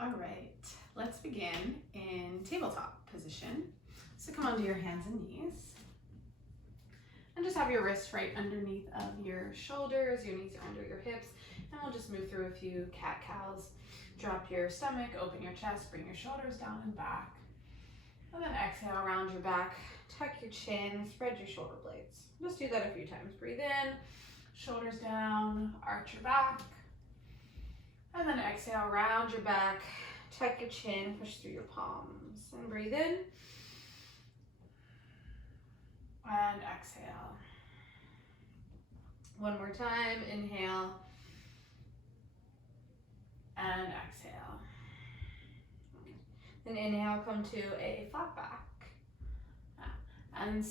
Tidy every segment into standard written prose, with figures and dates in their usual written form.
All right, let's begin in tabletop position. So come onto your hands and knees. And just have your wrists right underneath of your shoulders, your knees are under your hips, and we'll just move through a few cat-cows. Drop your stomach, open your chest, bring your shoulders down and back. And then exhale, round your back, tuck your chin, spread your shoulder blades. Just do that a few times. Breathe in, shoulders down, arch your back. And then exhale, round your back, tuck your chin, push through your palms. And breathe in. And exhale. One more time, inhale. And exhale. Then inhale, come to a flat back. And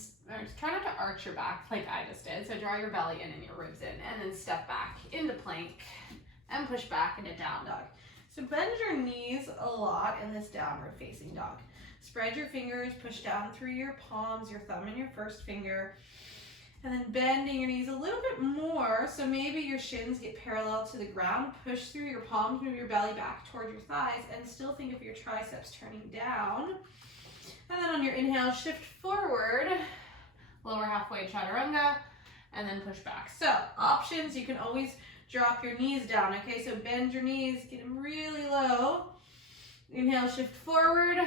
try not to arch your back like I just did. So draw your belly in and your ribs in, and then step back into plank and push back into down dog. So bend your knees a lot in this downward facing dog. Spread your fingers, push down through your palms, your thumb and your first finger. And then bending your knees a little bit more, so maybe your shins get parallel to the ground. Push through your palms, move your belly back towards your thighs, and still think of your triceps turning down. And then on your inhale, shift forward, lower halfway chaturanga, and then push back. So options, you can always drop your knees down, okay? So bend your knees, get them really low. Inhale, shift forward.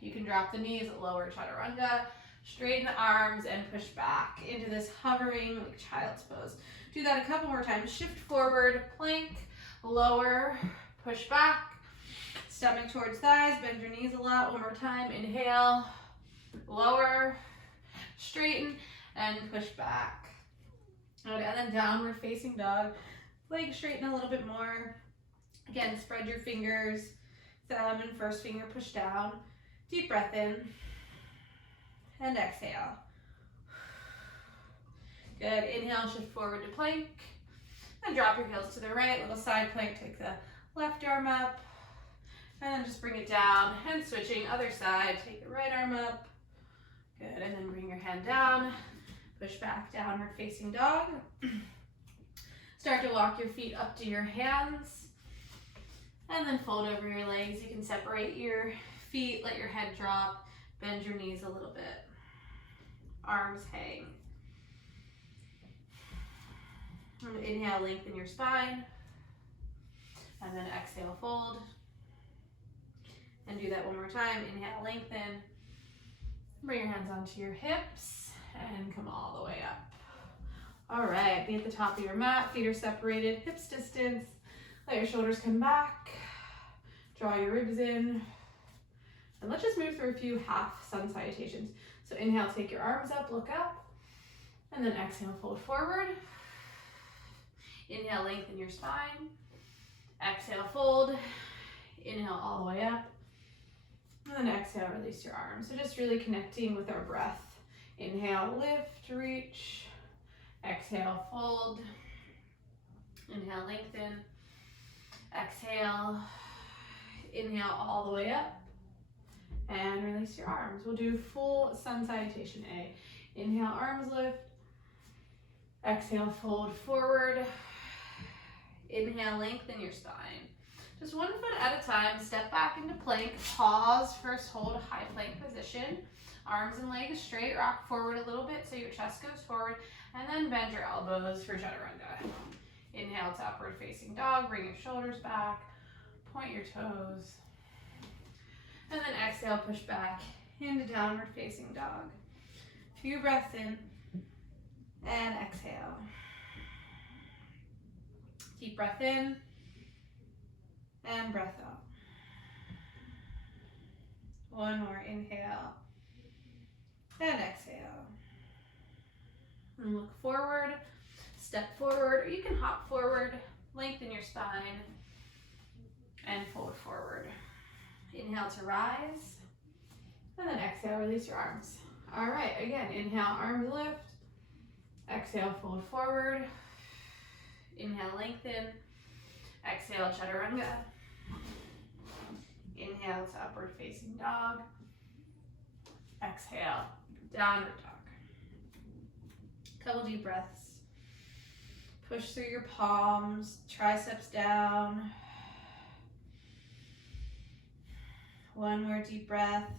You can drop the knees, lower chaturanga. Straighten the arms and push back into this hovering like child's pose. Do that a couple more times. Shift forward, plank, lower, push back. Stomach towards thighs, bend your knees a lot. One more time. Inhale, lower, straighten, and push back. Okay, and then downward facing dog. Legs straighten a little bit more. Again, spread your fingers. Thumb and first finger push down. Deep breath in. And exhale. Good. Inhale, shift forward to plank. And drop your heels to the right. Little side plank. Take the left arm up. And then just bring it down. And switching other side. Take the right arm up. Good. And then bring your hand down. Push back, downward facing dog. Start to walk your feet up to your hands. And then fold over your legs. You can separate your feet. Let your head drop. Bend your knees a little bit. Arms hang. And inhale, lengthen your spine. And then exhale, fold. And do that one more time. Inhale, lengthen. Bring your hands onto your hips and come all the way up. All right, be at the top of your mat. Feet are separated, hips distance. Let your shoulders come back. Draw your ribs in. And let's just move through a few half sun salutations. So inhale, take your arms up, look up. And then exhale, fold forward. Inhale, lengthen your spine. Exhale, fold. Inhale, all the way up. And then exhale, release your arms. So just really connecting with our breath. Inhale, lift, reach. Exhale, fold. Inhale, lengthen. Exhale. Inhale, all the way up. And release your arms. We'll do full sun salutation A. Inhale, arms lift. Exhale, fold forward. Inhale, lengthen your spine. Just one foot at a time. Step back into plank. Pause. First, hold high plank position. Arms and legs straight. Rock forward a little bit so your chest goes forward. And then bend your elbows for chaturanga. Inhale to upward facing dog. Bring your shoulders back. Point your toes. And then exhale, push back into downward facing dog. Few breaths in and exhale. Deep breath in and breath out. One more, inhale and exhale. And look forward, step forward, or you can hop forward, lengthen your spine, and fold forward. Inhale to rise, and then exhale, release your arms. All right, again, inhale, arms lift. Exhale, fold forward. Inhale, lengthen. Exhale, chaturanga. Inhale to upward facing dog. Exhale, downward dog. Couple deep breaths. Push through your palms, triceps down. One more deep breath.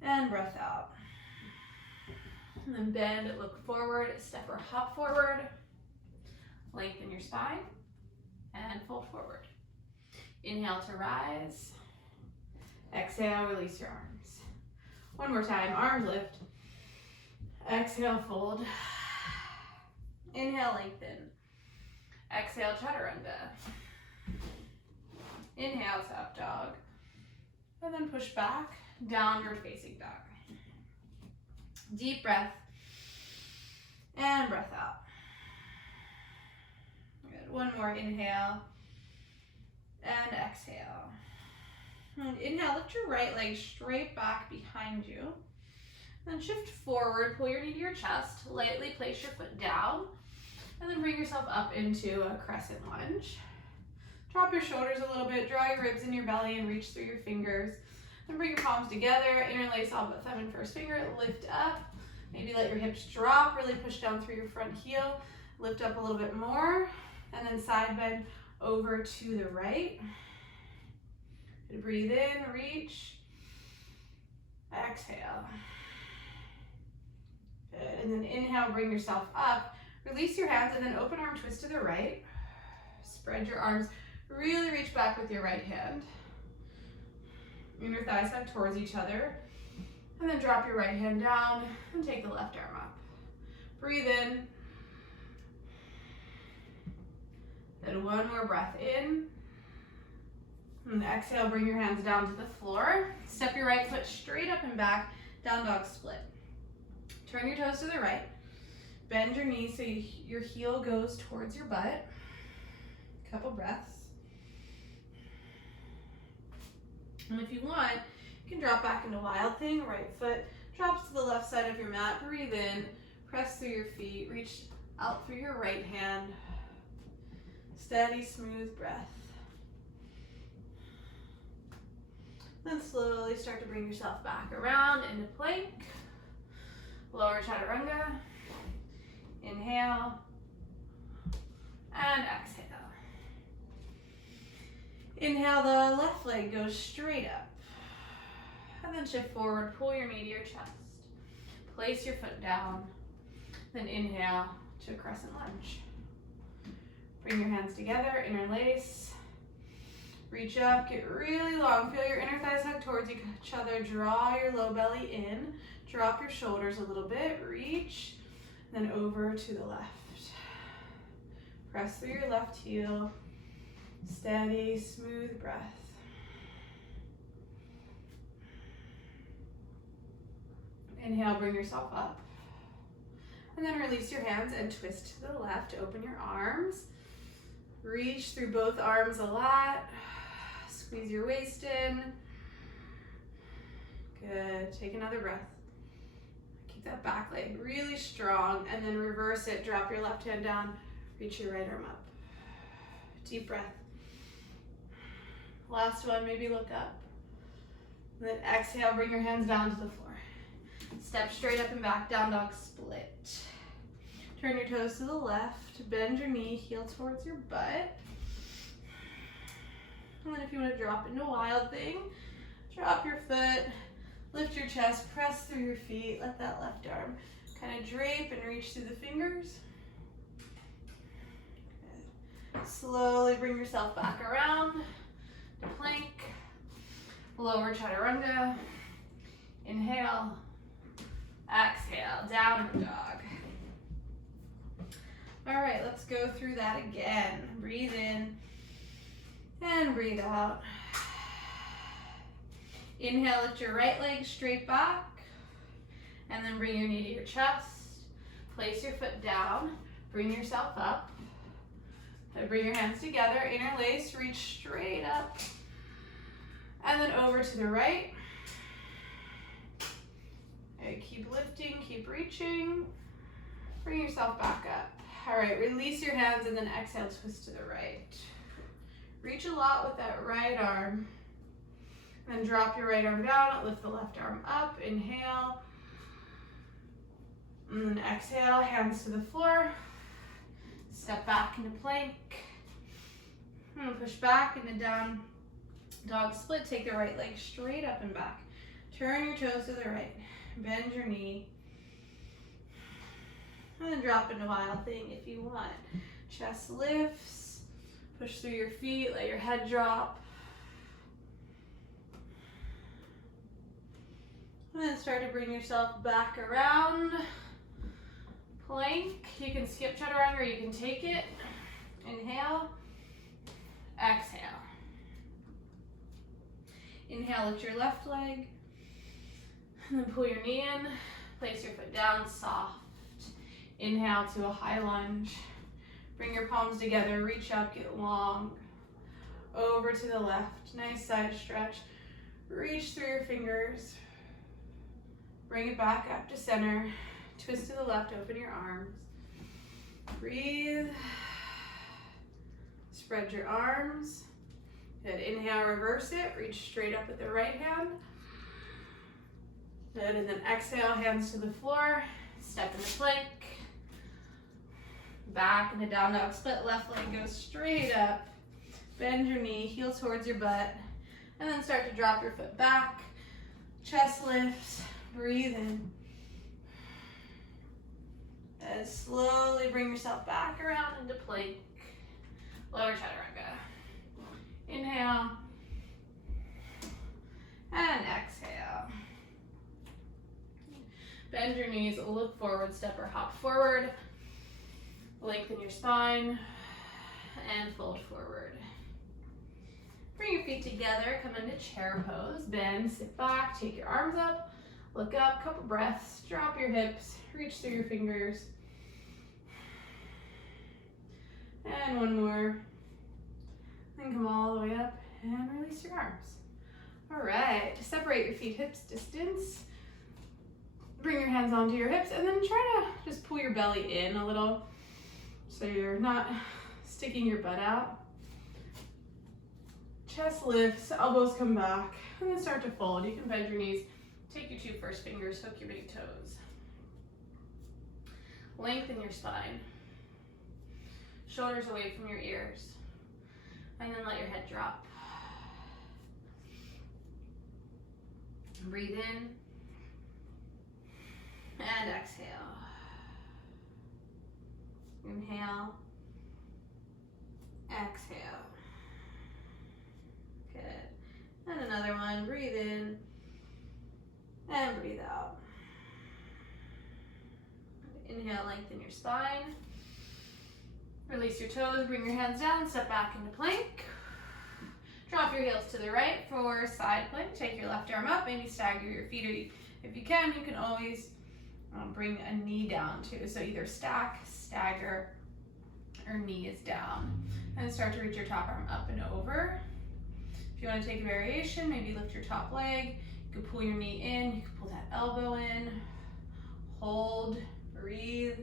And breath out. And then bend, look forward, step or hop forward. Lengthen your spine and fold forward. Inhale to rise. Exhale, release your arms. One more time, arms lift. Exhale, fold. Inhale, lengthen. Exhale, chaturanga. Inhale to up dog. And then push back, downward facing dog. Deep breath. And breath out. Good. One more inhale. And exhale. And inhale, lift your right leg straight back behind you. Then shift forward, pull your knee to your chest, lightly place your foot down, and then bring yourself up into a crescent lunge. Drop your shoulders a little bit, draw your ribs in your belly and reach through your fingers. Then bring your palms together, interlace all but thumb and first finger, lift up. Maybe let your hips drop, really push down through your front heel, lift up a little bit more, and then side bend over to the right. Breathe in, reach, exhale. Good, and then inhale, bring yourself up. Release your hands and then open arm twist to the right. Spread your arms, really reach back with your right hand. Inner thighs hug towards each other. And then drop your right hand down and take the left arm up. Breathe in. Then one more breath in. And exhale, bring your hands down to the floor. Step your right foot straight up and back, down dog split. Turn your toes to the right. Bend your knees so your heel goes towards your butt. Couple breaths. And if you want, you can drop back into wild thing. Right foot drops to the left side of your mat. Breathe in, press through your feet, reach out through your right hand. Steady, smooth breath. Then slowly start to bring yourself back around into plank. Lower chaturanga. Inhale. And exhale. Inhale, the left leg goes straight up. And then shift forward, pull your knee to your chest. Place your foot down. Then inhale to a crescent lunge. Bring your hands together, interlace. Reach up, get really long. Feel your inner thighs hug towards each other. Draw your low belly in. Drop your shoulders a little bit. Reach, then over to the left. Press through your left heel. Steady, smooth breath. Inhale, bring yourself up. And then release your hands and twist to the left. Open your arms. Reach through both arms a lot. Squeeze your waist in. Good. Take another breath. Keep that back leg really strong. And then reverse it. Drop your left hand down. Reach your right arm up. Deep breath. Last one, maybe look up. And then exhale, bring your hands down to the floor. Step straight up and back, down dog split. Turn your toes to the left, bend your knee, heel towards your butt. And then if you want to drop into wild thing, drop your foot, lift your chest, press through your feet, let that left arm kind of drape and reach through the fingers. Good. Slowly bring yourself back around to plank, lower chaturanga, inhale, exhale, downward dog. All right, let's go through that again. Breathe in and breathe out. Inhale, lift your right leg straight back, and then bring your knee to your chest. Place your foot down, bring yourself up. Then bring your hands together, interlace, reach straight up, and then over to the right. Okay, keep lifting, keep reaching. Bring yourself back up. All right, release your hands and then exhale, twist to the right. Reach a lot with that right arm. Then drop your right arm down, lift the left arm up, inhale. And then exhale, hands to the floor. Step back into plank. And push back into down Dog split, take the right leg straight up and back. Turn your toes to the right. Bend your knee. And then drop into Wild Thing if you want. Chest lifts. Push through your feet, let your head drop. And then start to bring yourself back around. Plank. You can skip Chaturanga or you can take it. Inhale. Exhale. Inhale, lift your left leg. And then pull your knee in. Place your foot down, soft. Inhale to a high lunge. Bring your palms together, reach up, get long. Over to the left, nice side stretch. Reach through your fingers. Bring it back up to center. Twist to the left, open your arms. Breathe. Spread your arms. Good, inhale, reverse it. Reach straight up with the right hand. Good, and then exhale, hands to the floor. Step into plank. Back into down dog split. Left leg goes straight up. Bend your knee, heel towards your butt. And then start to drop your foot back. Chest lifts. Breathe in. And slowly bring yourself back around into plank. Lower Chaturanga. Inhale. And exhale. Bend your knees, look forward, step or hop forward. Lengthen your spine and fold forward. Bring your feet together, come into chair pose. Bend, sit back, take your arms up, look up, couple breaths, drop your hips, reach through your fingers. And one more. Then come all the way up and release your arms. All right, separate your feet hips distance. Bring your hands onto your hips and then try to just pull your belly in a little so you're not sticking your butt out. Chest lifts, elbows come back, and then start to fold. You can bend your knees, take your two first fingers, hook your big toes. Lengthen your spine. Shoulders away from your ears. And then let your head drop. Breathe in. And exhale. Inhale. Exhale. Good. And another one. Breathe in. And breathe out. Inhale, lengthen your spine. Release your toes, bring your hands down, step back into plank. Drop your heels to the right for side plank. Take your left arm up, maybe stagger your feet, or if you can always bring a knee down too. So either stack, stagger, or knee is down. And start to reach your top arm up and over. If you want to take a variation, maybe lift your top leg. You can pull your knee in, you can pull that elbow in. Hold, breathe.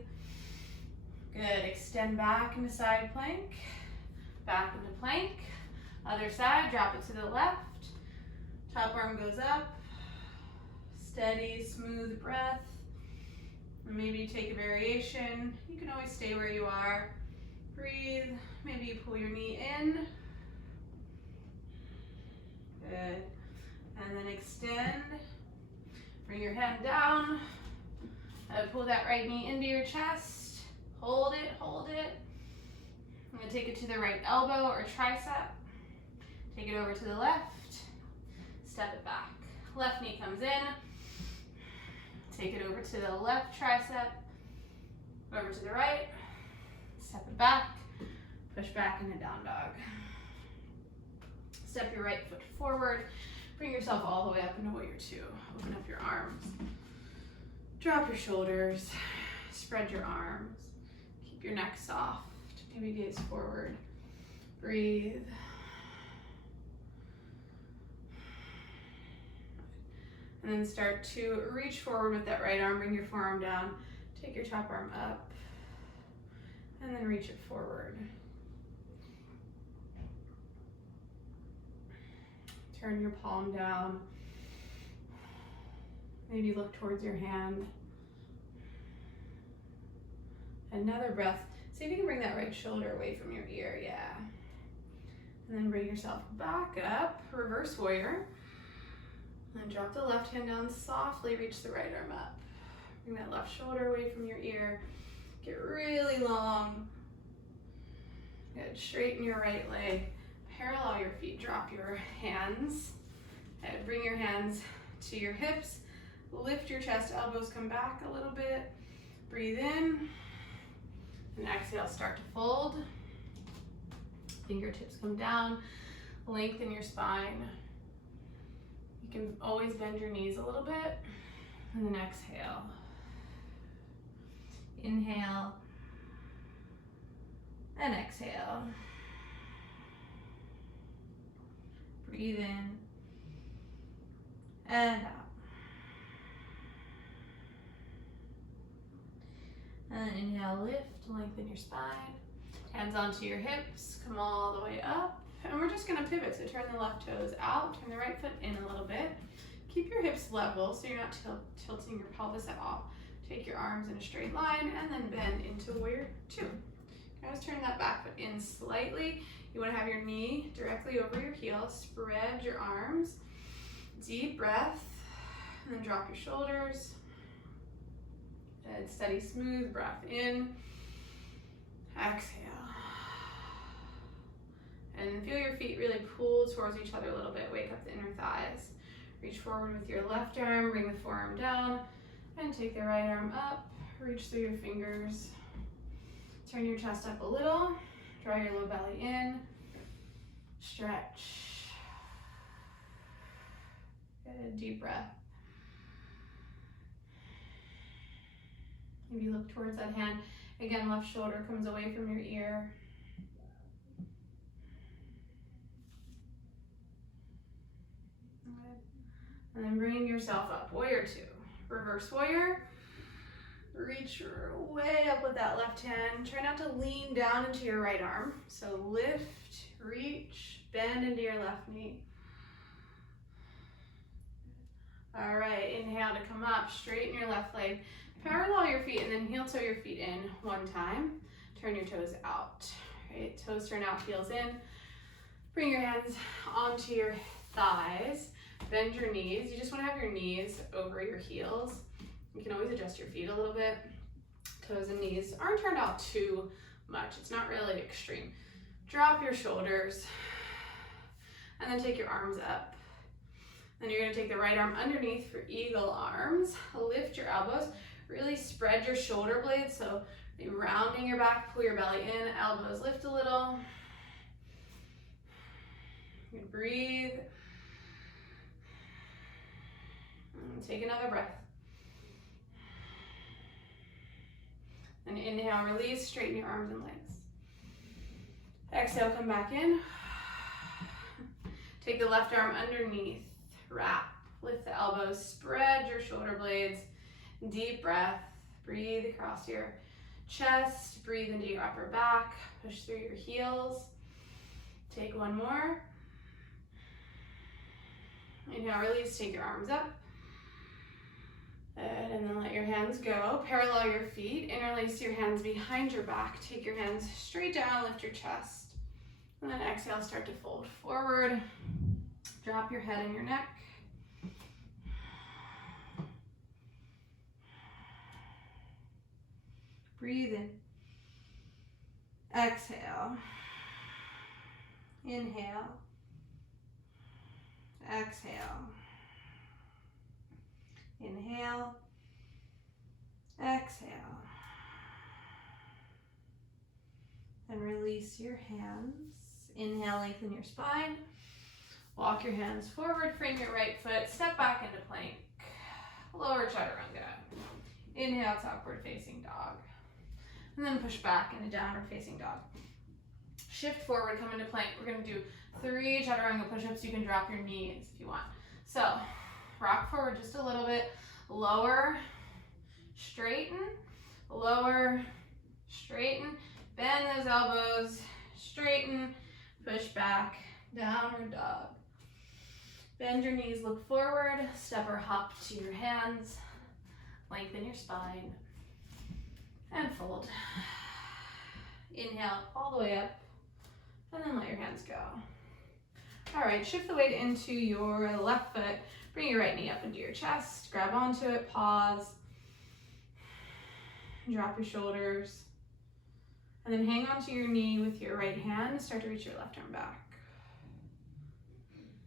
Good, extend back into side plank, back into plank. Other side, drop it to the left. Top arm goes up. Steady, smooth breath. And maybe take a variation. You can always stay where you are. Breathe, maybe you pull your knee in. Good, and then extend. Bring your hand down. Pull that right knee into your chest. Hold it, hold it. I'm gonna take it to the right elbow or tricep. Take it over to the left. Step it back. Left knee comes in. Take it over to the left tricep. Over to the right. Step it back. Push back into down dog. Step your right foot forward. Bring yourself all the way up into warrior two. Open up your arms. Drop your shoulders. Spread your arms. Keep your neck soft. Maybe gaze forward. Breathe. And then start to reach forward with that right arm. Bring your forearm down. Take your top arm up. And then reach it forward. Turn your palm down. Maybe look towards your hand. Another breath. See if you can bring that right shoulder away from your ear, yeah. And then bring yourself back up, reverse warrior. And then drop the left hand down softly, reach the right arm up. Bring that left shoulder away from your ear. Get really long. Good, straighten your right leg. Parallel your feet, drop your hands. And bring your hands to your hips. Lift your chest, elbows come back a little bit. Breathe in. And exhale, start to fold. Fingertips come down. Lengthen your spine. You can always bend your knees a little bit. And then exhale. Inhale. And exhale. Breathe in. And out. And then inhale, lift, lengthen your spine. Hands onto your hips, come all the way up. And we're just gonna pivot, so turn the left toes out, turn the right foot in a little bit. Keep your hips level so you're not tilting your pelvis at all. Take your arms in a straight line and then bend into warrior two. Guys, turn that back foot in slightly. You wanna have your knee directly over your heel, spread your arms. Deep breath, and then drop your shoulders. Good, steady, smooth breath in. Exhale. And feel your feet really pull towards each other a little bit. Wake up the inner thighs. Reach forward with your left arm, bring the forearm down, and take the right arm up. Reach through your fingers. Turn your chest up a little. Draw your low belly in. Stretch. Good, deep breath. Maybe look towards that hand. Again, left shoulder comes away from your ear. Good. And then bring yourself up, warrior two. Reverse warrior. Reach way up with that left hand. Try not to lean down into your right arm. So lift, reach, bend into your left knee. All right, inhale to come up, straighten your left leg. Parallel your feet and then heel toe your feet in one time. Turn your toes out. Right, toes turn out, heels in. Bring your hands onto your thighs. Bend your knees. You just want to have your knees over your heels. You can always adjust your feet a little bit. Toes and knees aren't turned out too much. It's not really extreme. Drop your shoulders and then take your arms up. Then you're going to take the right arm underneath for eagle arms. Lift your elbows. Really spread your shoulder blades. So you're rounding your back, pull your belly in, elbows lift a little. You can breathe. And take another breath. And inhale, release, straighten your arms and legs. Exhale, come back in. Take the left arm underneath. Wrap, lift the elbows, spread your shoulder blades, deep breath, breathe across your chest, breathe into your upper back, push through your heels. Take one more. Inhale, release, take your arms up. Good, and then let your hands go. Parallel your feet, interlace your hands behind your back, take your hands straight down, lift your chest. And then exhale, start to fold forward. Drop your head and your neck. Breathe in. Exhale. Inhale. Exhale. Inhale. Exhale. And release your hands. Inhale, lengthen your spine. Walk your hands forward, frame your right foot, step back into plank. Lower chaturanga. Inhale to upward facing dog. And then push back into downward facing dog. Shift forward, come into plank. We're gonna do 3 chaturanga push-ups. You can drop your knees if you want. So, rock forward just a little bit. Lower, straighten, lower, straighten. Bend those elbows, straighten, push back, downward dog. Bend your knees, look forward, step or hop to your hands, lengthen your spine, and fold. Inhale all the way up, and then let your hands go. All right, shift the weight into your left foot. Bring your right knee up into your chest. Grab onto it, pause. Drop your shoulders. And then hang onto your knee with your right hand. Start to reach your left arm back.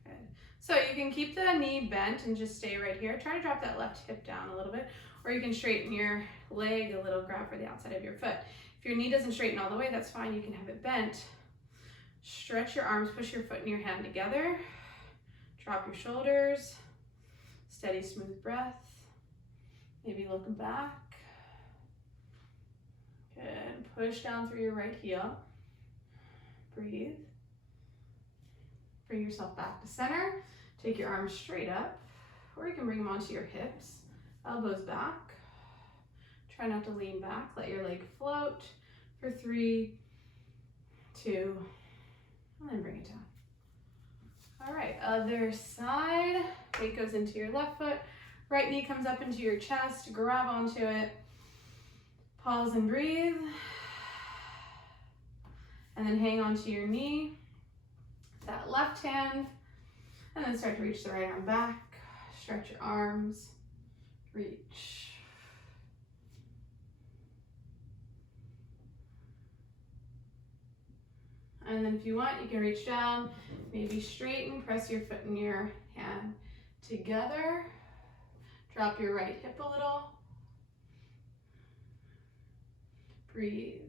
Good. So you can keep the knee bent and just stay right here. Try to drop that left hip down a little bit. Or you can straighten your leg a little, grab for the outside of your foot. If your knee doesn't straighten all the way, that's fine. You can have it bent. Stretch your arms, push your foot and your hand together. Drop your shoulders. Steady, smooth breath. Maybe look back. Good. Push down through your right heel. Breathe. Bring yourself back to center. Take your arms straight up, or you can bring them onto your hips. Elbows back. Try not to lean back. Let your leg float for 3, 2, and then bring it down. All right, other side. Weight goes into your left foot. Right knee comes up into your chest. Grab onto it. Pause and breathe. And then hang onto your knee. That left hand. And then start to reach the right arm back. Stretch your arms. Reach. And then if you want, you can reach down, maybe straighten, press your foot and your hand together. Drop your right hip a little. Breathe.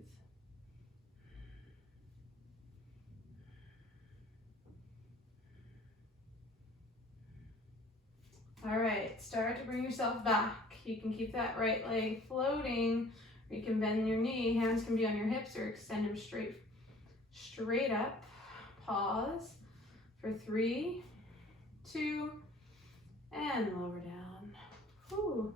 All right, start to bring yourself back. You can keep that right leg floating, or you can bend your knee. Hands can be on your hips or extend them straight up. Pause for 3, 2, and lower down. Whew.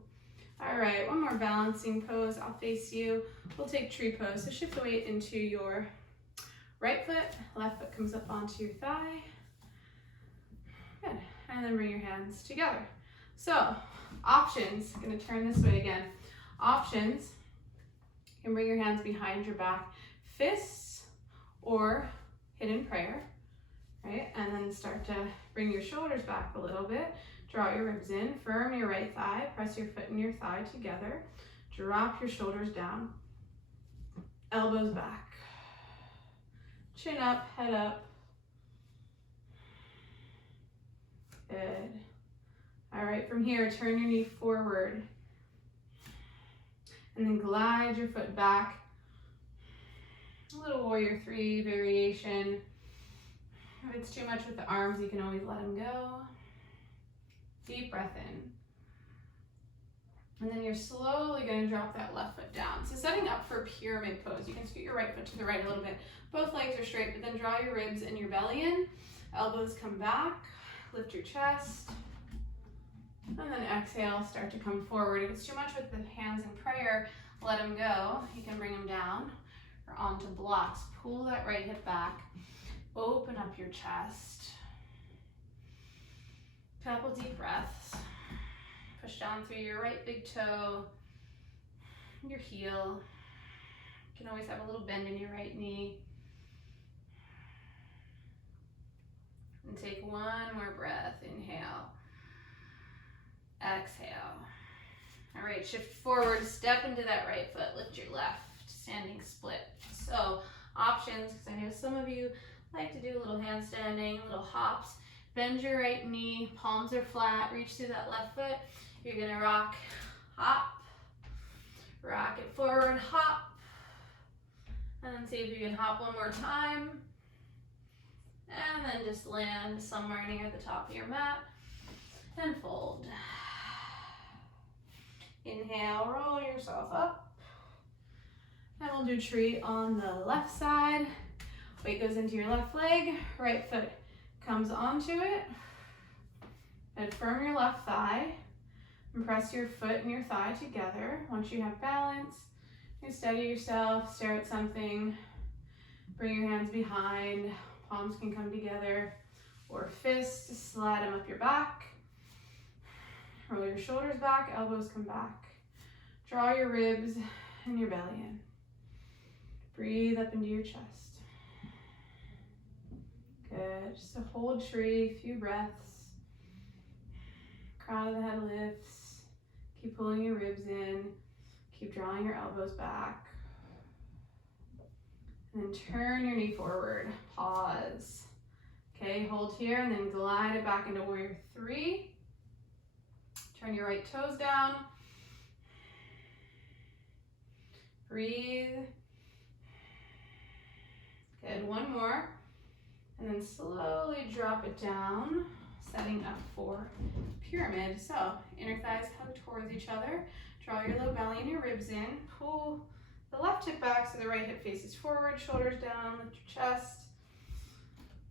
All right, one more balancing pose. I'll face you. We'll take tree pose. So shift the weight into your right foot. Left foot comes up onto your thigh. Good. And then bring your hands together. So options, I'm gonna turn this way again. Options, you can bring your hands behind your back. Fists or hidden prayer, right? And then start to bring your shoulders back a little bit. Draw your ribs in, firm your right thigh, press your foot and your thigh together. Drop your shoulders down, elbows back. Chin up, head up. Good. All right, from here, turn your knee forward. And then glide your foot back. A little warrior 3 variation. If it's too much with the arms, you can always let them go. Deep breath in. And then you're slowly going to drop that left foot down. So setting up for pyramid pose, you can scoot your right foot to the right a little bit. Both legs are straight, but then draw your ribs and your belly in. Elbows come back. Lift your chest. And then exhale, start to come forward. If it's too much with the hands in prayer, let them go. You can bring them down or onto blocks. Pull that right hip back. Open up your chest. Couple deep breaths. Push down through your right big toe, your heel. You can always have a little bend in your right knee. And take one more breath. Inhale. Exhale. All right, shift forward, step into that right foot, lift your left, standing split. So options, because I know some of you like to do a little handstanding, little hops. Bend your right knee, palms are flat, reach through that left foot. You're gonna rock, hop, rock it forward, hop, and then see if you can hop one more time. And then just land somewhere near the top of your mat and fold. Inhale, roll yourself up. And we'll do tree on the left side. Weight goes into your left leg, right foot comes onto it. And firm your left thigh and press your foot and your thigh together. Once you have balance, you steady yourself, stare at something, bring your hands behind, palms can come together, or fists, slide them up your back. Roll your shoulders back, elbows come back. Draw your ribs and your belly in. Breathe up into your chest. Good. Good. So hold tree, a few breaths. Crown of the head lifts. Keep pulling your ribs in. Keep drawing your elbows back. And then turn your knee forward. Pause. Okay, hold here and then glide it back into warrior 3. Turn your right toes down. Breathe. Good, one more. And then slowly drop it down, setting up for pyramid. So inner thighs hug towards each other. Draw your low belly and your ribs in. Pull the left hip back so the right hip faces forward, shoulders down, lift your chest.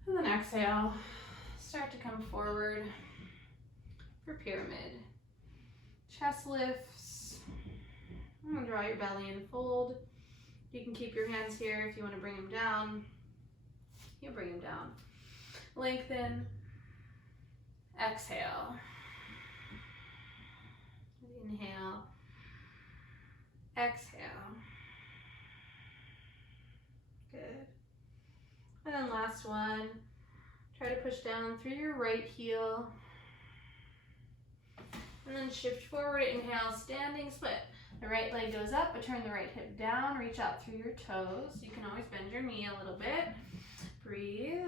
And then exhale, start to come forward for pyramid. Chest lifts. And draw your belly in, fold. You can keep your hands here if you want to bring them down. You bring them down. Lengthen. Exhale. Inhale. Exhale. Good. And then last one. Try to push down through your right heel. And then shift forward. Inhale, standing split. The right leg goes up, but turn the right hip down. Reach out through your toes. You can always bend your knee a little bit. Breathe.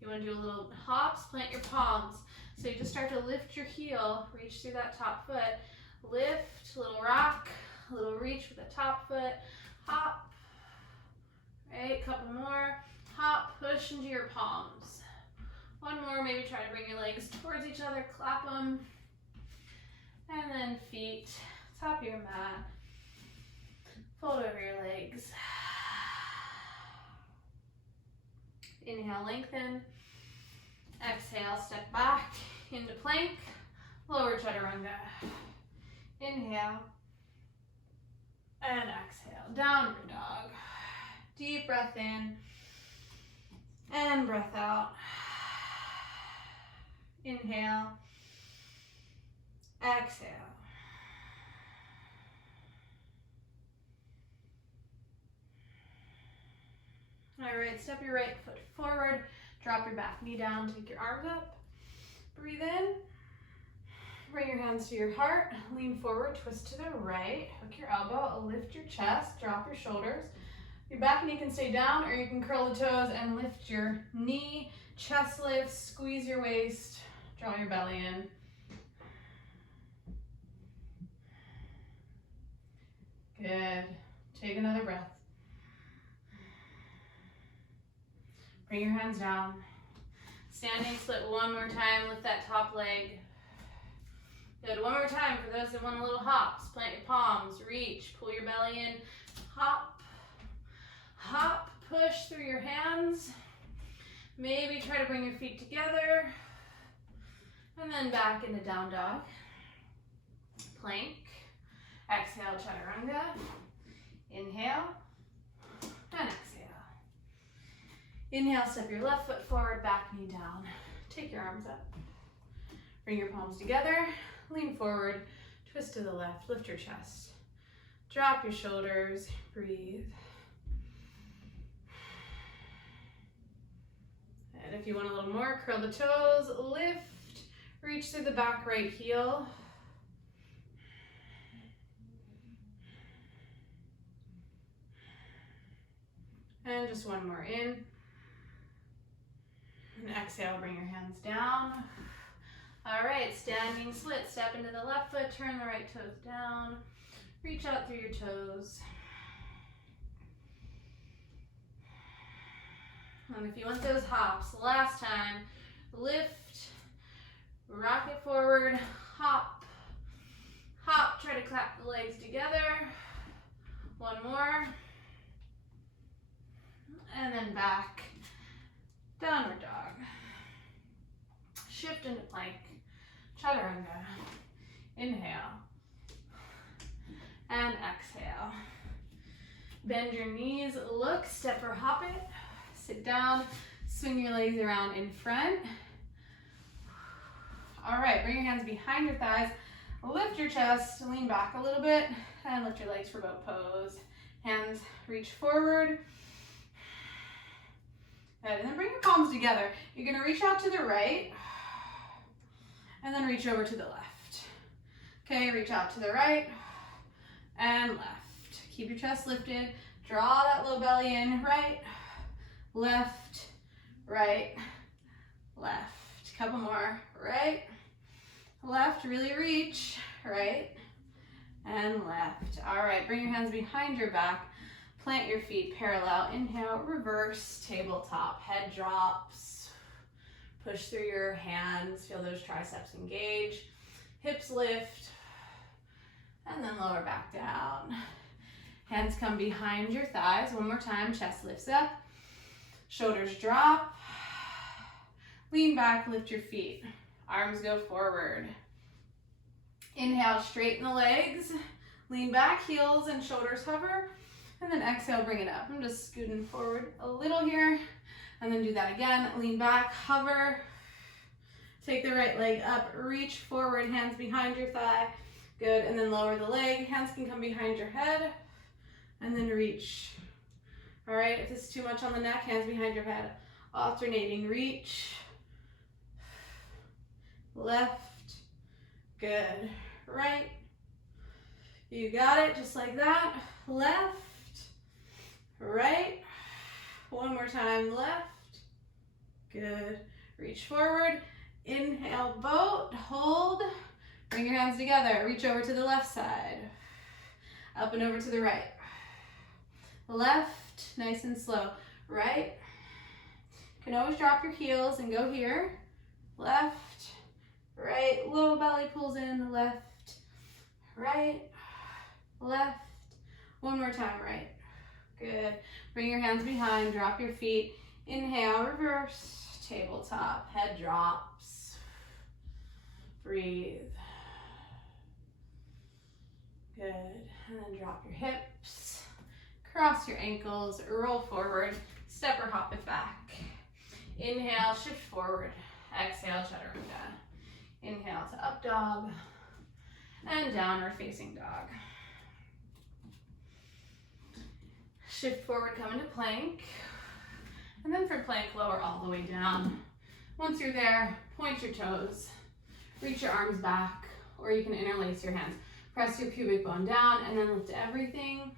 You want to do a little hops, plant your palms. So you just start to lift your heel, reach through that top foot. Lift, little rock, a little reach with the top foot. Hop. Right, couple more. Hop, push into your palms. One more, maybe try to bring your legs towards each other, clap them. And then feet, top of your mat. Fold over your legs. Inhale, lengthen. Exhale, step back into plank. Lower chaturanga. Inhale. And exhale, downward dog. Deep breath in. And breath out. Inhale. Exhale. All right, step your right foot forward, drop your back knee down, take your arms up, breathe in, bring your hands to your heart, lean forward, twist to the right, hook your elbow, lift your chest, drop your shoulders. Your back knee can stay down or you can curl the toes and lift your knee, chest lifts, squeeze your waist, draw your belly in. Good. Take another breath. Bring your hands down. Standing split one more time. Lift that top leg. Good. One more time for those that want a little hops. Plant your palms. Reach. Pull your belly in. Hop. Hop. Push through your hands. Maybe try to bring your feet together. And then back into down dog. Plank. Exhale, chaturanga. Inhale. And exhale. Inhale, step your left foot forward, back knee down. Take your arms up. Bring your palms together. Lean forward. Twist to the left. Lift your chest. Drop your shoulders. Breathe. And if you want a little more, curl the toes. Lift. Reach through the back right heel. And just one more in. And exhale, bring your hands down. All right, standing split. Step into the left foot, turn the right toes down. Reach out through your toes. And if you want those hops, last time, lift, rock it forward, hop, hop. Try to clap the legs together. One more. And then back, downward dog. Shift into plank, chaturanga. Inhale. And exhale. Bend your knees, look, step or hop it. Sit down, swing your legs around in front. All right, bring your hands behind your thighs. Lift your chest, lean back a little bit, and lift your legs for boat pose. Hands reach forward. palms together. You're gonna reach out to the right and then reach over to the left. Okay, reach out to the right and left. Keep your chest lifted. Draw that low belly in. Right, left, right, left. Couple more. Right, left, really reach. Right, and left. All right, bring your hands behind your back. Plant your feet parallel. Inhale, reverse, tabletop. Head drops. Push through your hands. Feel those triceps engage. Hips lift. And then lower back down. Hands come behind your thighs. One more time. Chest lifts up. Shoulders drop. Lean back, lift your feet. Arms go forward. Inhale, straighten the legs. Lean back, heels and shoulders hover. And then exhale, bring it up. I'm just scooting forward a little here. And then do that again. Lean back, hover. Take the right leg up, reach forward, hands behind your thigh. Good, and then lower the leg. Hands can come behind your head. And then reach. All right, if this is too much on the neck, hands behind your head. Alternating, reach. Left. Good. Right. You got it, just like that. Left. Right. One more time, left. Good. Reach forward. Inhale, boat. Hold. Bring your hands together. Reach over to the left side. Up and over to the right. Left. Nice and slow. Right. You can always drop your heels and go here. Left. Right. Low belly pulls in. Left. Right. Left. One more time. Right. Good. Bring your hands behind, drop your feet. Inhale, reverse, tabletop, head drops. Breathe. Good. And then drop your hips, cross your ankles, roll forward, step or hop it back. Inhale, shift forward. Exhale, chaturanga. Inhale to up dog and downward facing dog. Shift forward, come into plank. And then for plank, lower all the way down. Once you're there, point your toes. Reach your arms back, or you can interlace your hands. Press your pubic bone down, and then lift everything.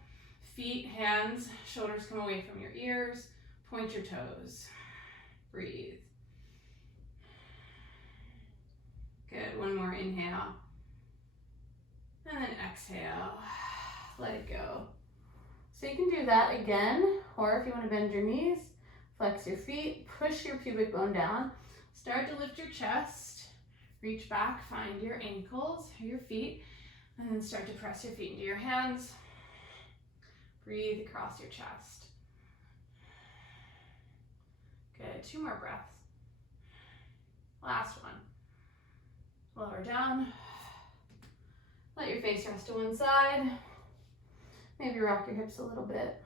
Feet, hands, shoulders come away from your ears. Point your toes. Breathe. Good, one more inhale. And then exhale. Let it go. So you can do that again, or if you want to bend your knees, flex your feet, push your pubic bone down, start to lift your chest, reach back, find your ankles, your feet, and then start to press your feet into your hands. Breathe across your chest. Good, 2 more breaths. Last one. Lower down. Let your face rest to one side. Maybe rock your hips a little bit.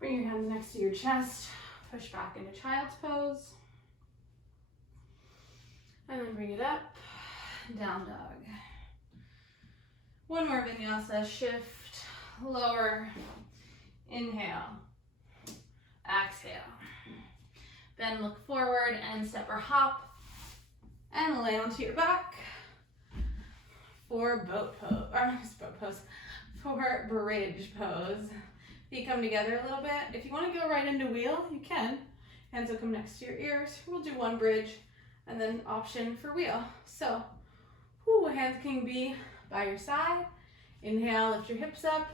Bring your hands next to your chest. Push back into child's pose. And then bring it up. Down dog. One more vinyasa. Shift. Lower. Inhale. Exhale. Then look forward and step or hop. And lay onto your back. For boat pose, or boat pose, for bridge pose. Feet come together a little bit. If you want to go right into wheel, you can. Hands will come next to your ears. We'll do one bridge and then option for wheel. So, hands can be by your side. Inhale, lift your hips up.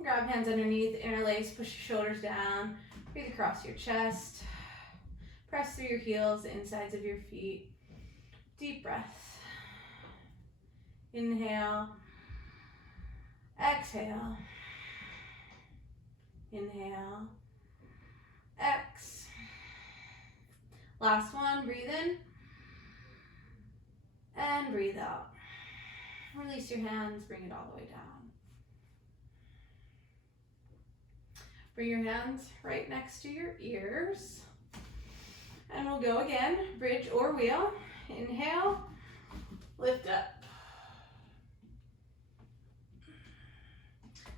Grab hands underneath, interlace, push your shoulders down. Breathe across your chest. Press through your heels, the insides of your feet. Deep breath. Inhale, exhale, inhale, X. Last one, breathe in and breathe out. Release your hands, bring it all the way down. Bring your hands right next to your ears. And we'll go again, bridge or wheel. Inhale, lift up.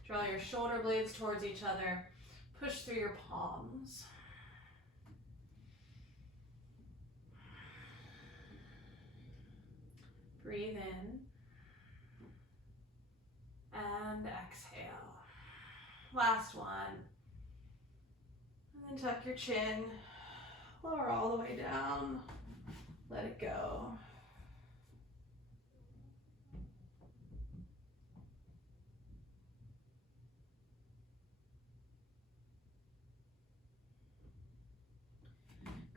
Draw your shoulder blades towards each other. Push through your palms. Breathe in and exhale. Last one. And then tuck your chin, lower all the way down, let it go.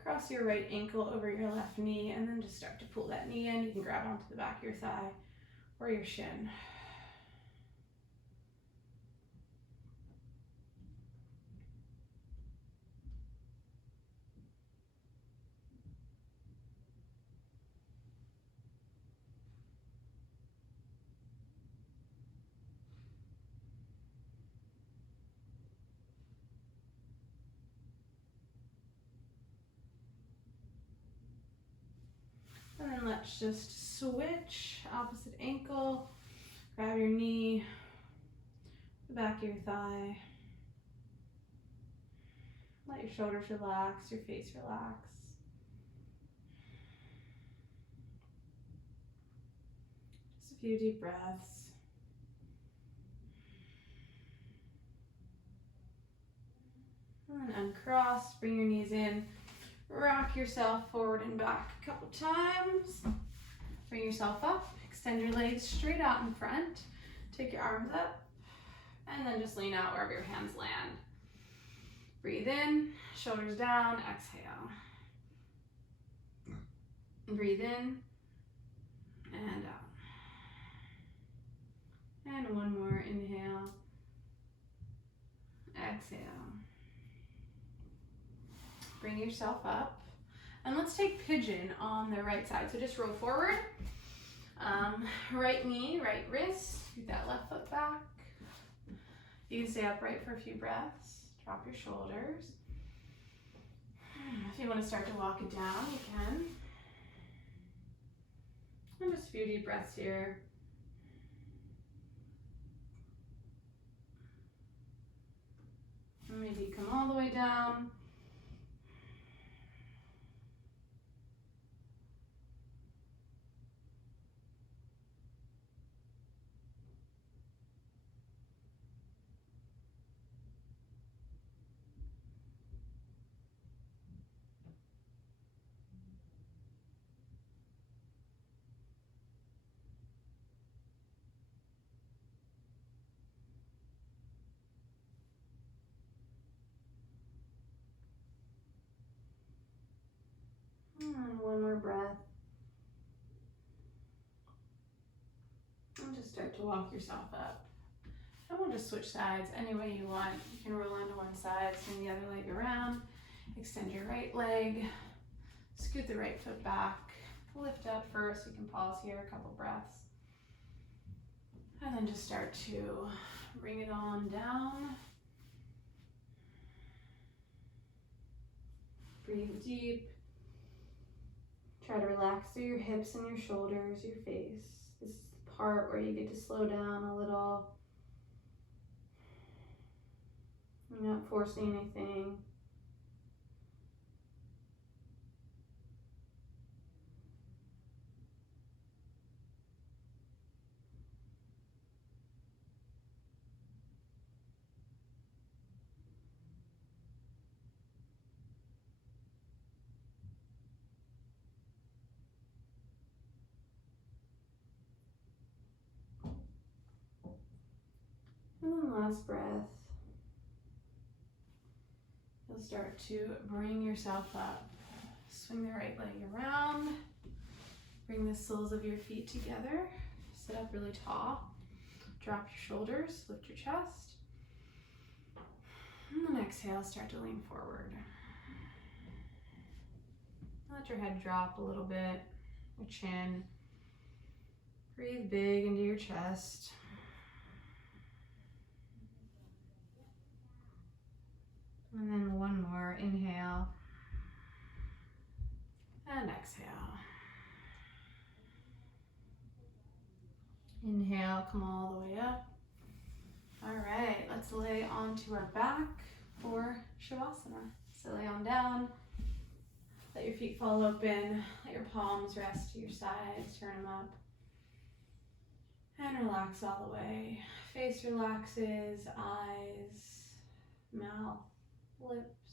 Cross your right ankle over your left knee and then just start to pull that knee in. You can grab onto the back of your thigh or your shin. And then let's just switch, opposite ankle, grab your knee, the back of your thigh. Let your shoulders relax, your face relax. Just a few deep breaths. And then uncross, bring your knees in. Rock yourself forward and back a couple times. Bring yourself up, extend your legs straight out in front. Take your arms up, and then just lean out wherever your hands land. Breathe in, shoulders down, exhale. Breathe in, and out. And one more, inhale, exhale. Bring yourself up, and let's take pigeon on the right side. So just roll forward, right knee, right wrist, scoot that left foot back. You can stay upright for a few breaths. Drop your shoulders. If you want to start to walk it down, you can. And just a few deep breaths here. And maybe come all the way down. And one more breath. And just start to walk yourself up. And we'll just switch sides any way you want. You can roll onto one side, swing the other leg around, extend your right leg, scoot the right foot back, lift up first. You can pause here, a couple breaths. And then just start to bring it on down. Breathe deep. Try to relax through your hips and your shoulders, your face. This is the part where you get to slow down a little. You're not forcing anything. And then last breath. You'll start to bring yourself up. Swing the right leg around. Bring the soles of your feet together. Sit up really tall. Drop your shoulders, lift your chest. And then exhale, start to lean forward. Let your head drop a little bit, your chin. Breathe big into your chest. And then one more, inhale and exhale. Inhale, come all the way up. All right, let's lay onto our back for Shavasana. So lay on down, let your feet fall open, let your palms rest to your sides, turn them up, and relax all the way. Face relaxes, eyes, mouth, lips,